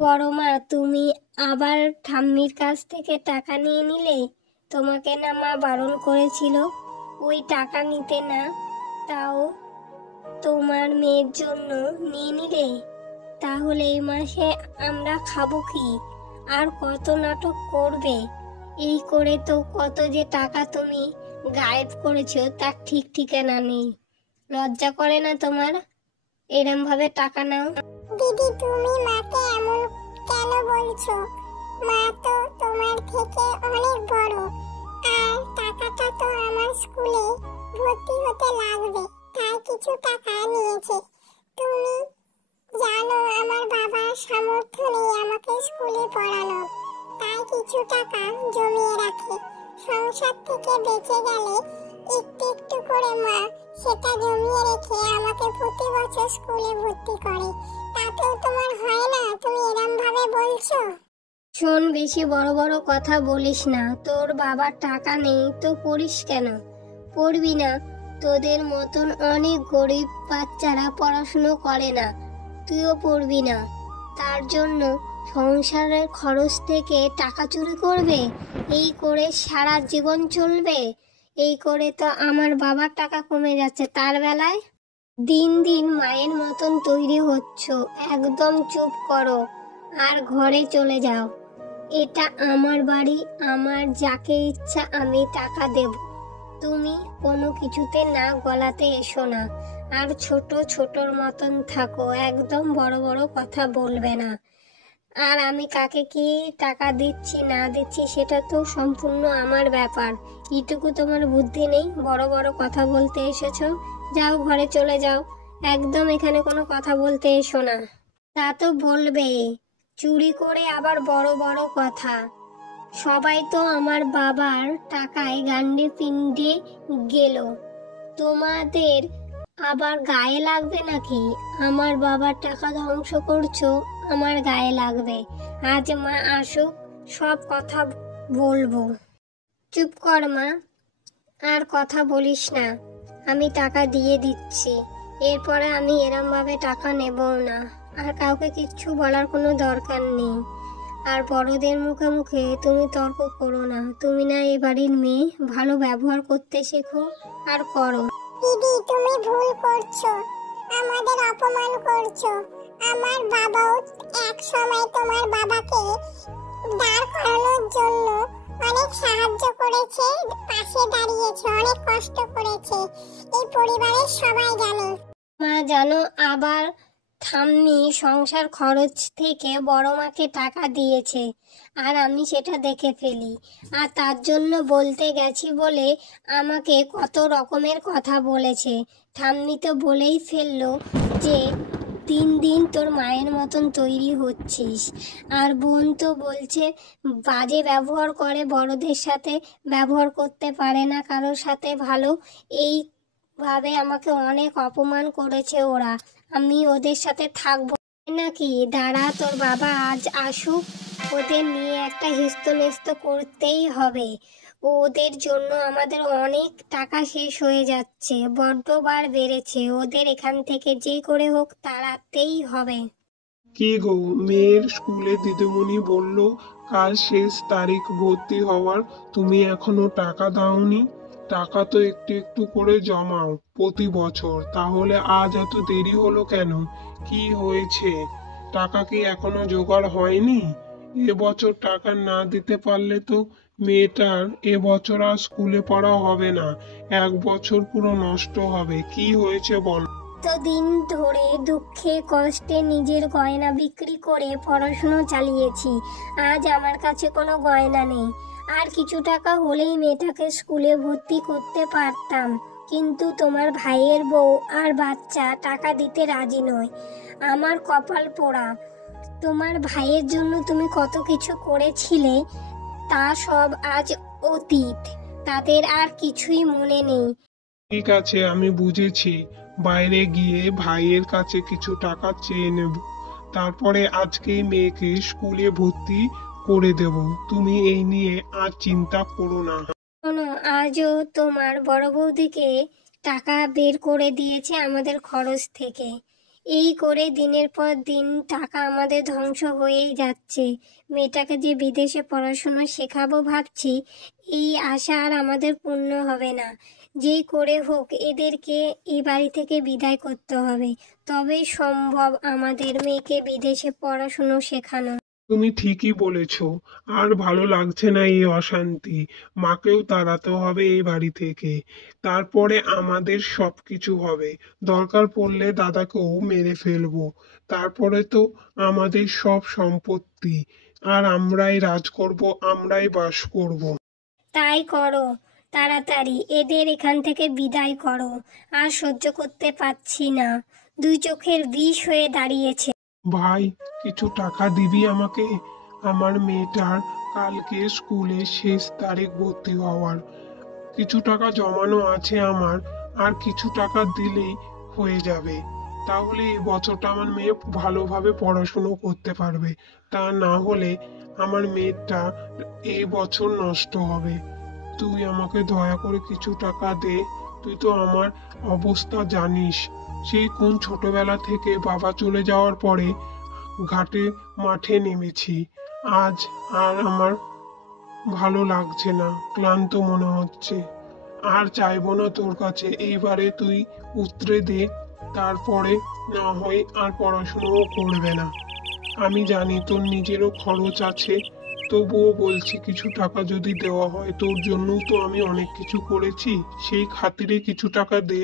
বড় মা, তুমি আবার ঠাম্মির কাছ থেকে টাকা নিয়ে নিলে? তোমাকে না মা বারণ করেছিল ওই টাকা নিতে না, তাও তোমার মেয়ের জন্য নিয়ে নিলে। তাহলে এই মাসে আমরা খাবো কি? আর কত নাটক করবে? এই করে তো কত যে টাকা তুমি গায়েব করেছো তার ঠিক ঠিকানা নেই। লজ্জা করে না তোমার এরম ভাবে টাকা নাও? দিদি, তুমি মাকে এমন কেন বলছো? মা তো তোমার থেকে অনেক বড়, আর টাকাটা তো আমার স্কুলে ভর্তি হতে লাগবে, তাই কিছু টাকা নিয়েছে। তুমি জানো আমার বাবার সামর্থ্য নেই আমাকে স্কুলে পড়ানো, তাই কিছু টাকা জমিয়ে রাখে। সংসার থেকে বেঁচে গেলে একটু একটু করে মা সেটা জমিয়ে রেখে আমাকে প্রতি বছর স্কুলে ভর্তি করে। তাতেও তোমার হয় না? তুমি এরম ভাবে বলছো। শোন, বেশি বড় বড় কথা বলিস না। তোর বাবার টাকা নেই তো পড়িস কেন? পড়বি না? তোদের মতন অনেক গরিব বাচ্চারা পড়াশুনো করে না, তুইও পড়বি না। তার জন্য সংসারের খরচ থেকে টাকা চুরি করবে? এই করে সারা জীবন চলবে? এই করে তো আমার বাবার টাকা কমে যাচ্ছে। তার বেলায় দিন দিন মায়ের মতন তৈরি হচ্ছ। একদম চুপ করো আর ঘরে চলে যাও। এটা আমার বাড়ি, আমার যাকে ইচ্ছা আমি টাকা দেব। তুমি কোনো কিছুতে না গলাতে এসো না। আর ছোট ছোটর মতন থাকো, একদম বড় বড় কথা বলবে না। আর আমি কাকে কি টাকা দিচ্ছি না দিচ্ছি সেটা তো সম্পূর্ণ আমার ব্যাপার। এইটুকু তোমার বুদ্ধি নেই? বড় বড় কথা বলতে এসেছো? যাও, ঘরে চলে যাও। একদম এখানে কোনো কথা বলতে এসো না। তা তো বলবে, চুরি করে আবার বড় বড় কথা। সবাই তো আমার বাবার টাকায় গান্ডে পিণ্ডে গেল, তোমাদের আবার গায়ে লাগবে নাকি? আমার বাবার টাকা ধ্বংস করছো, আমার গায়ে লাগবে। আজ মা আসুক, সব কথা বলবো। চুপ কর মা, আর কথা বলিস না। আমি টাকা দিয়ে দিচ্ছি, এরপরে আমি এরম ভাবে টাকা নেবও না। আর কাউকে কিচ্ছু বলার কোনো দরকার নেই। আর বড়দের মুখে মুখে তুমি তর্ক করো না। তুমি না এ বাড়ির মেয়ে, ভালো ব্যবহার করতে শেখো আর করো। দিদি, তুমি ভুল করছো, আমাদের অপমান করছো। আমার বাবাও এক সময় তোমার বাবাকে দাঁড় করানোর জন্য অনেক সাহায্য করেছে, পাশে দাঁড়িয়েছে, অনেক কষ্ট করেছে। এই পরিবারের সবাই জানে। মা জানো, আবার ঠাম্মি সংসার খরচ থেকে বড় মাকে টাকা দিয়েছে, আর আমি সেটা দেখে ফেলি। আর তার জন্য বলতে গেছি বলে আমাকে কত রকমের কথা বলেছে। ঠাম্মি তো বলেই ফেললো যে দিন দিন তোর মায়ের মতন তৈরি হচ্ছিস। আর বোন তো বলছে বাজে ব্যবহার করে, বড়দের সাথে ব্যবহার করতে পারে না কারোর সাথে ভালো। এই ভাবে আমাকে অনেক অপমান করেছে ওরা। আমি ওদের সাথে থাকবো নাকি? দাঁড়া, তোর বাবা আজ আসুক, ওদের নিয়ে একটা হেস্তনেস্ত করতেই হবে। ওদের জন্য আমাদের অনেক টাকা শেষ হয়ে যাচ্ছে, বড্ডবার বেড়েছে। ওদের এখান থেকে যে করে হোক তাড়াতেই হবে। কি গো, মেয়ের স্কুলে দিদিমণি বলল কাল শেষ তারিখ ভর্তি হওয়ার, তুমি এখনো টাকা দাওনি? টাকা তো একটু একটু করে জমাও প্রতি বছর, তাহলে আজ এত দেরি হলো কেন? কি হয়েছে? টাকা কি এখনো জোগাড় হয়নি? এবছর টাকা না দিতে পারলে তো মেয়েটার এবছর আর স্কুলে পড়া হবে না, এক বছর পুরো নষ্ট হবে। কি হয়েছে বল? দিন ধরে দুঃখে কষ্টে নিজের গয়না বিক্রি করে পড়াশুনো চালিয়েছি। আজ আমার কাছে কোনো গয়না নেই। আর কিছু টাকা হলেই মেয়েটাকে স্কুলে ভর্তি করতে পারতাম, কিন্তু তোমার ভাইয়ের বউ আর বাচ্চা টাকা দিতে রাজি নয়। আমার কপাল পোড়া। তোমার ভাইয়ের জন্য তুমি কত কিছু করেছিলে, তা সব আজ অতীত। তাদের আর কিছুই মনে নেই। ঠিক আছে, আমি বুঝেছি। বাইরে গিয়ে ভাইয়ের কাছে কিছু টাকা চেয়ে নেব, তারপরে আজকেই মেয়েকে স্কুলে ভর্তি করে দেব। তুমি এই নিয়ে আর চিন্তা করো না। শোনো, আজও তোমার বড় বৌদিকে টাকা বের করে দিয়েছে আমাদের খরচ থেকে। এই করে দিনের পর দিন টাকা আমাদের ধ্বংস হয়েই যাচ্ছে। মেয়েটাকে যে বিদেশে পড়াশোনা শেখাবো ভাবছি, এই আশা আর আমাদের পূর্ণ হবে না। যেই করে হোক এদেরকে এই বাড়ি থেকে বিদায় করতে হবে, তবেই সম্ভব আমাদের মেয়েকে বিদেশে পড়াশুনো শেখানো। তুমি ঠিকই বলেছ। আর ভালো লাগছে না এই অশান্তি। মাকেও তাড়াতে হবে এই বাড়ি থেকে। তারপরে আমাদের সবকিছু হবে। দরকার পড়লে দাদাকেও মেরে ফেলবো। তারপরে তো আমাদের সব সম্পত্তি। আর আমরাই রাজ করব, আমরাই বাস করব। তাই করো, তাড়াতাড়ি এদের এখান থেকে বিদায় করো। আর সহ্য করতে পারছি না, দুই চোখের বিষ হয়ে দাঁড়িয়েছে। ভাই, কিছু টাকা দিবি আমাকে? আমার মেয়েটার কালকে স্কুলে শেষ তারিখ ভর্তি হওয়ার। কিছু টাকা জমানো আছে আমার, আর কিছু টাকা দিলেই হয়ে যাবে। তাহলে এই বছরটা আমার মেয়ে ভালোভাবে পড়াশুনো করতে পারবে। তা না হলে আমার মেয়েটা এই বছর নষ্ট হবে। তুই আমাকে দয়া করে কিছু টাকা দে। তুই তো আমার অবস্থা জানিস। সেই কোন ছোটবেলা থেকে বাবা চলে যাওয়ার পরে ঘাটে মাঠে নেমেছি। আজ আর আমার ভালো লাগছে না, ক্লান্ত মনে হচ্ছে। আর চাইবো না তোর কাছে, এইবারে তুই উতরে দে। তারপরে না হয় আর পড়াশুনোও করবে না। আমি জানি তোর নিজেরও খরচ আছে, তবুও বলছি কিছু টাকা যদি দেওয়া হয়, তোর জন্যও তো আমি অনেক কিছু করেছি, সেই খাতিরে কিছু টাকা দে।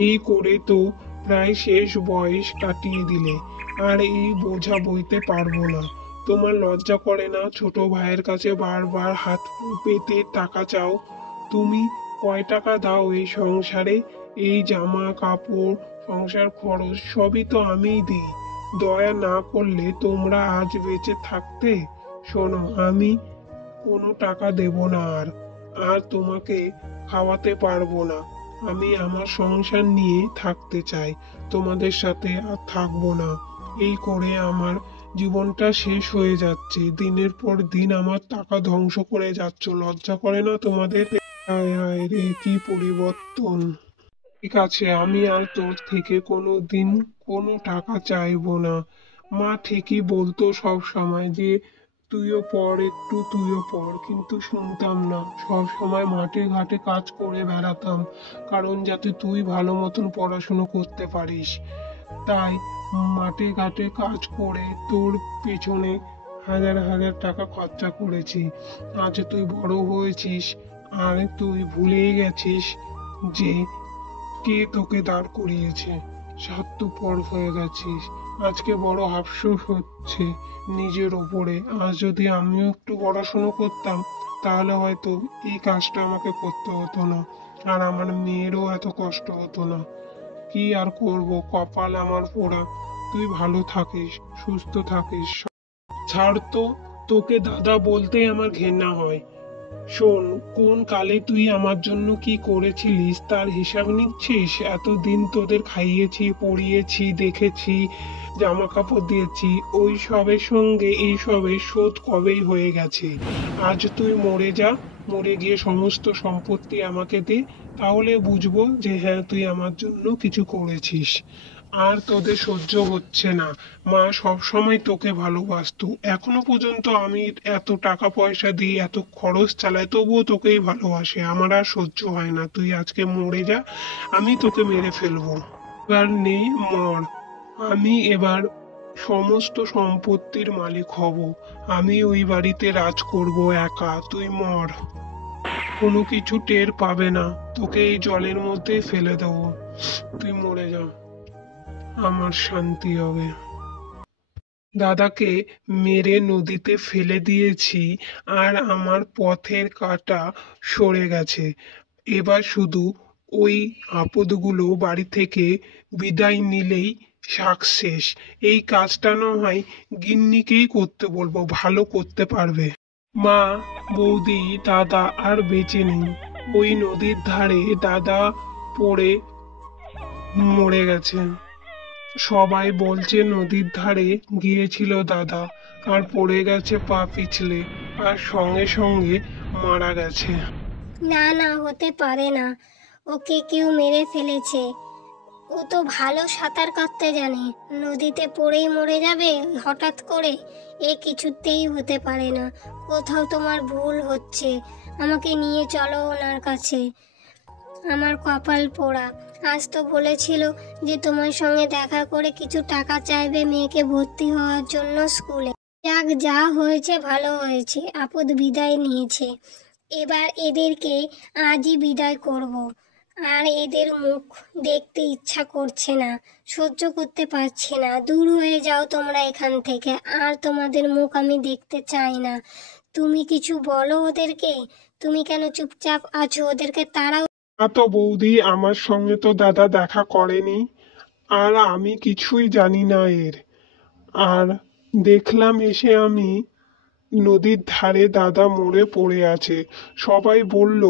এই করে তো প্রায় শেষ বয়স কাটিয়ে দিলে, আর এই বোঝা বইতে পারবো না। তোমার লজ্জা করে না ছোট ভাইয়ের কাছে বারবার হাত পেতে টাকা চাও? তুমি কয় টাকা দাও এই সংসারে? এই জামা কাপড়, সংসার খরচ সবই তো আমিই দিই। দয়া না করলে তোমরা আজ বেঁচে থাকতে? শোনো, আমি কোনো টাকা দেব না আর। আর তোমাকে খাওয়াতে পারবো না। আমি আমার সংসার নিয়ে থাকতে চাই, তোমাদের সাথে আর থাকবো না। এই করে আমার জীবনটা শেষ হয়ে যাচ্ছে। দিনের পর দিন আমার টাকা ধ্বংস করে যাচ্ছ। লজ্জা করে না তোমাদের? হায় হায় রে, কি পরিবর্তন! ঠিক আছে, আমি আর তোর থেকে কোনো দিন কোনো টাকা চাইবো না। মা ঠিকই বলতো সব সময় যে তুইও পড় একটু, তুইও পড়, কিন্তু শুনতাম না। সব সময় মাঠে ঘাটে কাজ করে বেড়াতাম, কারণ যাতে তুই ভালো মতন পড়াশুনো করতে পারিস। তাই মাঠে ঘাটে কাজ করে তোর পেছনে হাজার হাজার টাকা খরচা করেছি। আজ তুই বড় হয়েছিস, আর তুই ভুলেই গেছিস যে কে তোকে দাঁড় করিয়েছে। স্বার্থপর হয়ে গেছিস। আজকে বড় আফসোস হচ্ছে নিজের ওপরে। আজ যদি আমিও একটু পড়াশুনো করতাম, তাহলে হয়তো এই কাজটা আমাকে করতে হতো না, আর আমার মেয়েরও এত কষ্ট হতো না। কি আর করব, কপাল আমার পোড়া। তুই ভালো থাকিস, সুস্থ থাকিস। ছাড় তো, তোকে দাদা বলতেই আমার ঘেন্না হয়। শোন, কোন কালে তুই আমার জন্য কি করেছিলিস তার হিসাব নিচ্ছিস? এতদিন তোদের খাইয়েছি, পরিয়েছি, দেখেছি, জামা কাপড় দিয়েছি, ওই সবের সঙ্গে এই সবের শোধ কবেই হয়ে গেছে। আজ তুই মরে যা, মরে গিয়ে সমস্ত সম্পত্তি আমাকে দে, তাহলে বুঝবো যে হ্যাঁ তুই আমার জন্য কিছু করেছিস। আর তোদের সহ্য হচ্ছে না। মা সব সময় তোকে ভালোবাসতো, এখনো পর্যন্ত আমি এত টাকা পয়সা দিই, এত খরচ চালাই, তবুও তোকেই ভালোবাসে। আমার আর সহ্য হয় না। তুই আজকে মরে যা, আমি তোকে মেরে ফেলবো। এবার নেই, মর। আমি এবার সমস্ত সম্পত্তির মালিক হব। আমি ওই বাড়িতে রাজ করব একা। তুই মর। কোনো কিছু টের পাবে না। তোকে এই জলের মধ্যে ফেলে দেবো। তুই মরে যা, আমার শান্তি হবে। দাদাকে মেরে নদীতে ফেলে দিয়েছি, আর আমার পথের কাঁটা সরে গেছে। এবার শুধু ওই আপদগুলো বাড়ি থেকে বিদায় নিলেই সাকসেস। এই কাজটা না হয় গিন্নিকেই করতে বলবো, ভালো করতে পারবে। মা, বৌদি, দাদা আর বেঁচে নেই। ওই নদীর ধারে দাদা পড়ে মরে গেছে। সবাই বলছে নদীর ধারে গিয়েছিল দাদা, আর পড়ে গেছে পা পিছলে, আর সঙ্গে সঙ্গে মারা গেছে। না না, হতে পারে না, ওকে কেউ মেরে ফেলেছে। ও তো ভালো সাঁতার কাটতে জানে, নদীতে পড়েই মরে যাবে হঠাৎ করে? এ কিছুতেই হতে পারে না। কোথাও তোমার ভুল হচ্ছে। আমাকে নিয়ে চলো ওনার কাছে। আমার কপাল পোড়া। আজ তো বলেছিল যে তোমার সঙ্গে দেখা করে কিছু টাকা চাইবে মেয়েকে ভর্তি হওয়ার জন্য স্কুলে। যাক, যা হয়েছে ভালো হয়েছে, আপদ বিদায় নিয়েছে। এবার এদেরকে আজই বিদায় করব। আর এদের মুখ দেখতে ইচ্ছা করছে না, সহ্য করতে পারছি না। দূর হয়ে যাও তোমরা এখান থেকে, আর তোমাদের মুখ আমি দেখতে চাই না। তুমি কিছু বলো ওদেরকে। তুমি কেন চুপচাপ আছো? ওদেরকে তাড়াও। তো বৌদি, আমার সঙ্গে তো দাদা দেখা করেনি, আর আমি কিছুই জানি না এর। আর দেখলাম এসে আমি নদীর ধারে দাদা মরে পড়ে আছে। সবাই বলল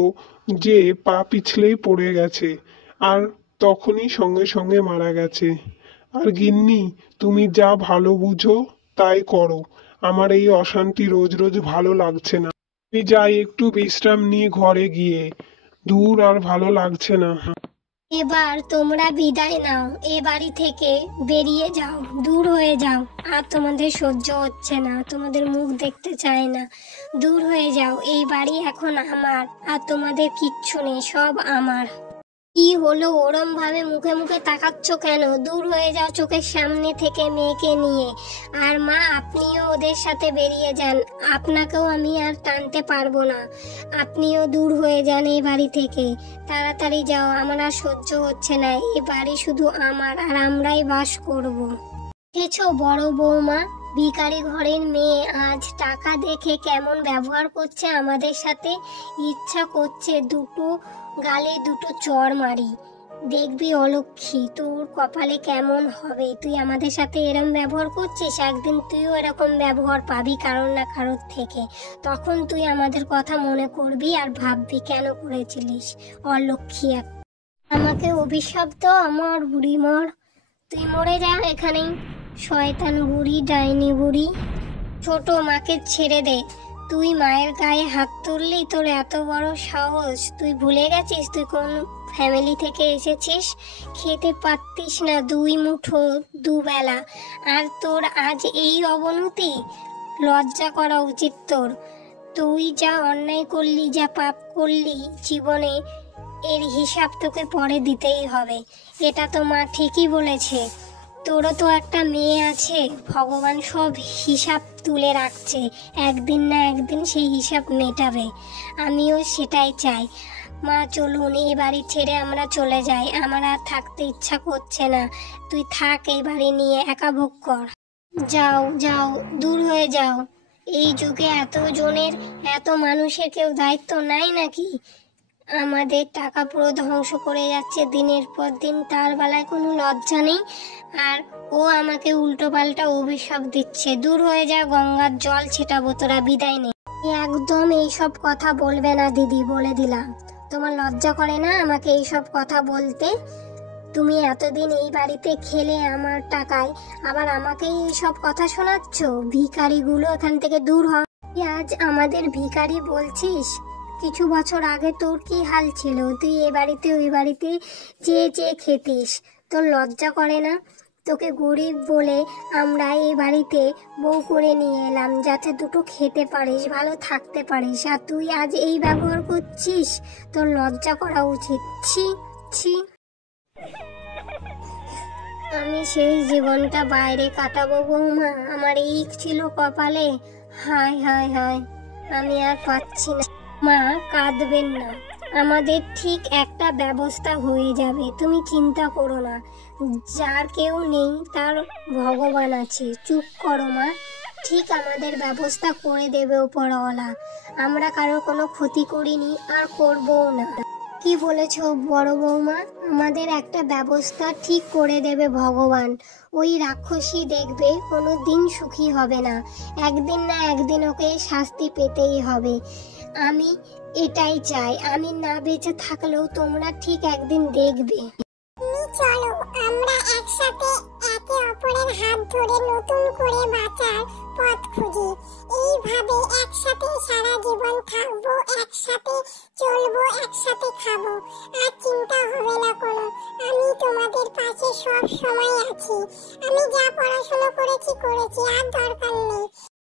যে পা পিছলেই পড়ে গেছে, আর তখনই সঙ্গে সঙ্গে মারা গেছে। আর গিন্নি, তুমি যা ভালো বুঝো তাই করো। আমার এই অশান্তি রোজ রোজ ভালো লাগছে না। আমি যাই একটু বিশ্রাম নিয়ে ঘরে গিয়ে। দূর, আর ভালো লাগছে না। এবার তোমরা বিদায় নাও, এ বাড়ি থেকে বেরিয়ে যাও, দূর হয়ে যাও। আর তোমাদের সহ্য হচ্ছে না, তোমাদের মুখ দেখতে চাই না। দূর হয়ে যাও, এই বাড়ি এখন আমার, আর তোমাদের কিচ্ছু নেই, সব আমার। কি হলো, ওরম ভাবে মুখে মুখে তাকাচ্ছ কেন? দূর হয়ে যাও চোখের সামনে থেকে মেয়েকে নিয়ে। আর মা, আপনিও ওদের সাথে বেরিয়ে যান, আপনাকেও আমি আর টানতে পারবো না। আপনিও দূর হয়ে যান এই বাড়ি থেকে, তাড়াতাড়ি যাও, আমার আর সহ্য হচ্ছে না। এই বাড়ি শুধু আমার, আর আমরাই বাস করব। দেখেছো বড় বৌমা, ভিখারি ঘরের মেয়ে আজ টাকা দেখে কেমন ব্যবহার করছে আমাদের সাথে। ইচ্ছা করছে দুটো গালে দুটো চড় মারি। দেখবি অলক্ষী, তোর কপালে কেমন হবে। তুই আমাদের সাথে এরম ব্যবহার করছিস, একদিন তুইও এরকম ব্যবহার পাবি কারোর না কারোর থেকে। তখন তুই আমাদের কথা মনে করবি আর ভাববি কেন করেছিলিস। অলক্ষী এক। আমাকে অভিশাপ দাও, আমার বুড়ি মর। তুই মরে যা এখানেই, শয়তান বুড়ি, ডাইনি বুড়ি। ছোট মাকে ছেড়ে দে। তুই মায়ের গায়ে হাত তুললি, তোর এত বড় সাহস? তুই ভুলে গেছিস তুই কোন ফ্যামিলি থেকে এসেছিস? খেতে পারতিস না দুই মুঠো দুবেলা, আর তোর আজ এই অবনতি? লজ্জা করা উচিত তোর। তুই যা অন্যায় করলি, যা পাপ করলি জীবনে, এর হিসাব তোকে পরে দিতেই হবে। এটা তো মা ঠিকই বলেছে। তোরও তো একটা মেয়ে আছে, ভগবান সব হিসাব তুলে রাখছে, একদিন না একদিন সেই হিসাব মেটাবে। আমিও সেটাই চাই। মা চলুন, এই বাড়ি ছেড়ে আমরা চলে যাই। আমার আর থাকতে ইচ্ছা করছে না। তুই থাক এই বাড়ি নিয়ে, একা ভোগ কর। যাও যাও, দূর হয়ে যাও। এই যুগে এতজনের, এত মানুষের কেউ দায়িত্ব নাই নাকি? আমাদের টাকা পুরো ধ্বংস করে যাচ্ছে দিনের পর দিন, তার বেলায় কোনো লজ্জা নেই। আর ও আমাকে উল্টো পাল্টা অভিশাপ দিচ্ছে। দূর হয়ে যা, গঙ্গার জল ছেটাবো, তোরা বিদায় নে। একদম এইসব কথা বলবে না দিদি, বলে দিলাম। তোমার লজ্জা করে না আমাকে এইসব কথা বলতে? তুমি এতদিন এই বাড়িতে খেলে আমার টাকায়, আবার আমাকেই এইসব কথা শোনাচ্ছ? ভিখারিগুলো এখান থেকে দূর হ। আজ আমাদের ভিখারি বলছিস? কিছু বছর আগে তোর কি হাল ছিল? তুই এ বাড়িতে ওই বাড়িতে চেয়ে চেয়ে খেতিস, তোর লজ্জা করে না? তোকে গরিব বলে আমরা এই বাড়িতে বউ করে নিয়ে এলাম, যাতে দুটো খেতে পারিস, ভালো থাকতে পারিস, আর তুই আজ এই ব্যবহার করছিস? তোর লজ্জা করা উচিত। ছি ছি। আমি সেই জীবনটা বাইরে কাটাবো বৌমা, আমার এই ছিল কপালে। হায় হায় হায়, আমি আর পাচ্ছি না। মা, কাঁদবেন না, আমাদের ঠিক একটা ব্যবস্থা হয়ে যাবে, তুমি চিন্তা করো না। যার কেউ নেই তার ভগবান আছে। চুপ করো মা, ঠিক আমাদের ব্যবস্থা করে দেবে উপরওয়ালা। আমরা কারোর কোনো ক্ষতি করিনি, আর করবও না। কি বলেছো বড় বৌমা? আমাদের একটা ব্যবস্থা ঠিক করে দেবে ভগবান। ওই রাক্ষসী দেখবে কোনো দিন সুখী হবে না, একদিন না একদিন ওকে শাস্তি পেতেই হবে। আমি এটাই চাই। আমি না বেঁচে থাকলেও তোমরা ঠিক একদিন দেখবে। চলো আমরা একসাথে একে অপরের হাত ধরে নতুন করে বাঁচার পথ খুঁজি। এই ভাবে একসাথে সারা জীবন থাকবো, একসাথে চলবো, একসাথে খাবো। আর চিন্তা হবে না কোনো, আমি তোমাদের পাশে সব সময় আছি। আমি যা পড়াশোনা করেছি আর দরকার নেই।